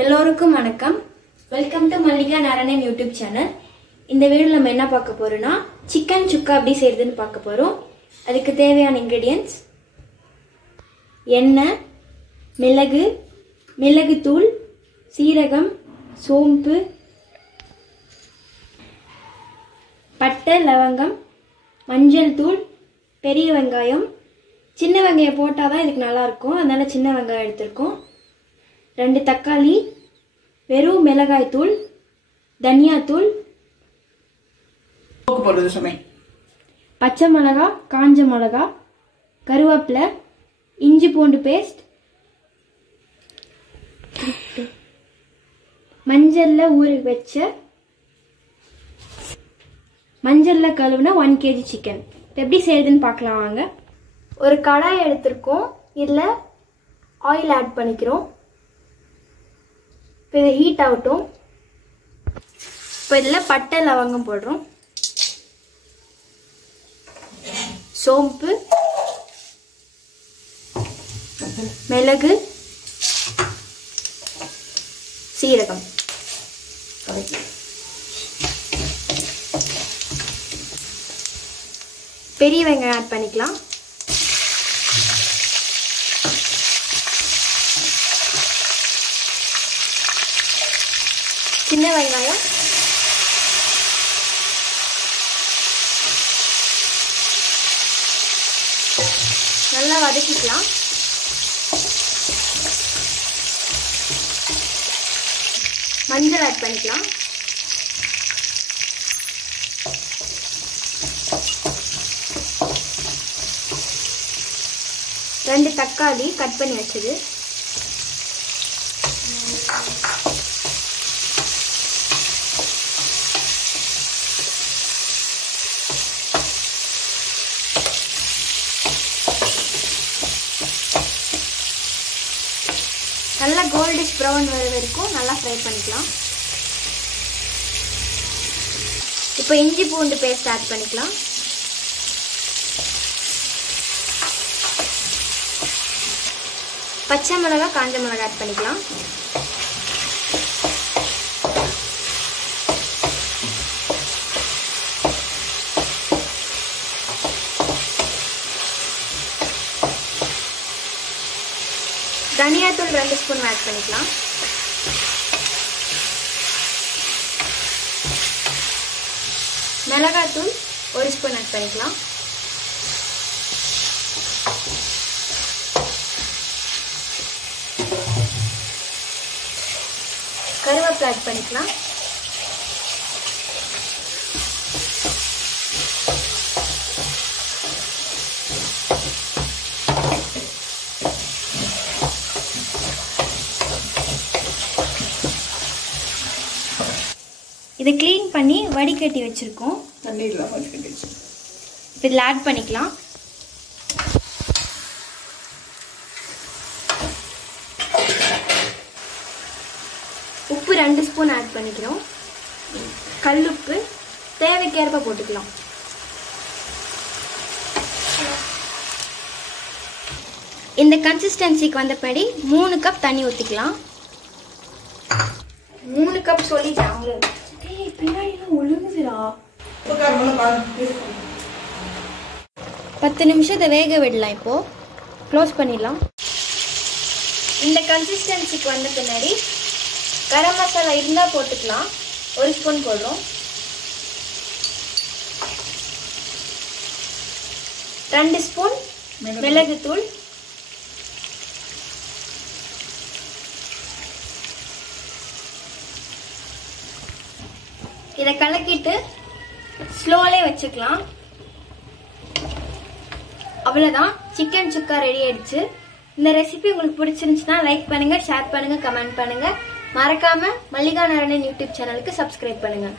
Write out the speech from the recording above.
எல்லோருக்கும் வணக்கம். Welcome to Mallika Narayanan YouTube channel. இந்த வீடியோல நம்ம என்ன பார்க்க போறோம்னா சிக்கன் சுக்கா எப்படி செய்யறதுன்னு பார்க்க போறோம். அதுக்கு தேவையான இன்கிரிடியன்ட்ஸ் எண்ணெய், மிளகு, மிளகுத்தூள், சீரகம், சோம்பு, பட்டை, லவங்கம், மஞ்சள் தூள், பெரிய வெங்காயம். சின்ன வெங்காயம் போட்டால் தான் இதுக்கு நல்லா இருக்கும், அதனால சின்ன வெங்காயம் எடுத்திருக்கோம். 2 தக்காளி, வெறும் மிளகாய் தூள், தனியாத்தூள், பச்சை மிளகா, காஞ்ச மிளகா, கருவேப்பிலை, இஞ்சி பூண்டு பேஸ்ட், மஞ்சள்ல கழுவுன 1 kg சிக்கன். எப்படி செய்யறதுன்னு பார்க்கலாம் வாங்க. ஒரு கடாய் எடுத்திருக்கோம், இதுல ஆயில் ஆட் பண்ணிக்கிறோம். இப்போ இது ஹீட் ஆகட்டும். இப்போ இதில் பட்டை, லவங்கம் போடுறோம், சோம்பு, மிளகு, சீரகம், பெரிய வெங்காயம் ஆட் பண்ணிக்கலாம். சின்ன வெங்காயம், நல்லா வதக்கிக்கலாம். மஞ்சள் ஆட் பண்ணிக்கலாம். ரெண்டு தக்காளி கட் பண்ணி வச்சது, நல்லா கோல்டிஷ் ப்ரௌன் வர வரைக்கும் நல்லா ஃப்ரை பண்ணிக்கலாம். இப்போ இஞ்சி பூண்டு பேஸ்ட் ஆட் பண்ணிக்கலாம். பச்சை மிளகா, காஞ்ச மிளகா ஆட் பண்ணிக்கலாம். தனியாத்தூள் 2 ஸ்பூன் ஆட் பண்ணிக்கலாம். மிளகாத்தூள் 1 ஸ்பூன் ஆட் பண்ணிக்கலாம். கருவேப்பிலை ஆட் பண்ணிக்கலாம். இதை க்ளீன் பண்ணி வடிகட்டி வச்சிருக்கோம். இதில் ஆட் பண்ணிக்கலாம். உப்பு 2 ஸ்பூன் ஆட் பண்ணிக்கிறோம். கல்லுப்பு தேவைக்கேற்ப போட்டுக்கலாம். இந்த கன்சிஸ்டன்சிக்கு வந்தபடி 3 கப் தண்ணி ஊற்றிக்கலாம். 3 கப் சொல்லிட்டாங்க. பின்னாடிலாம் ஒழுங்குதுடா. 10 நிமிஷம் இதை வேக விடலாம். இப்போ க்ளோஸ் பண்ணிடலாம். இந்த கன்சிஸ்டன்சிக்கு வந்த பின்னாடி கரம் மசாலா இருந்தால் போட்டுக்கலாம். 1 ஸ்பூன் போடுறோம். 2 ஸ்பூன் மிளகுத்தூள், இதை கலக்கிட்டு ஸ்லோலே வச்சுக்கலாம். அவ்வளோதான், சிக்கன் சுக்கா ரெடி ஆயிடுச்சு. இந்த ரெசிபி உங்களுக்கு பிடிச்சிருந்துச்சுன்னா லைக் பண்ணுங்க, ஷேர் பண்ணுங்க, கமெண்ட் பண்ணுங்க. மறக்காம மல்லிகா நாராயணன் யூடியூப் சேனலுக்கு சப்ஸ்கிரைப் பண்ணுங்க.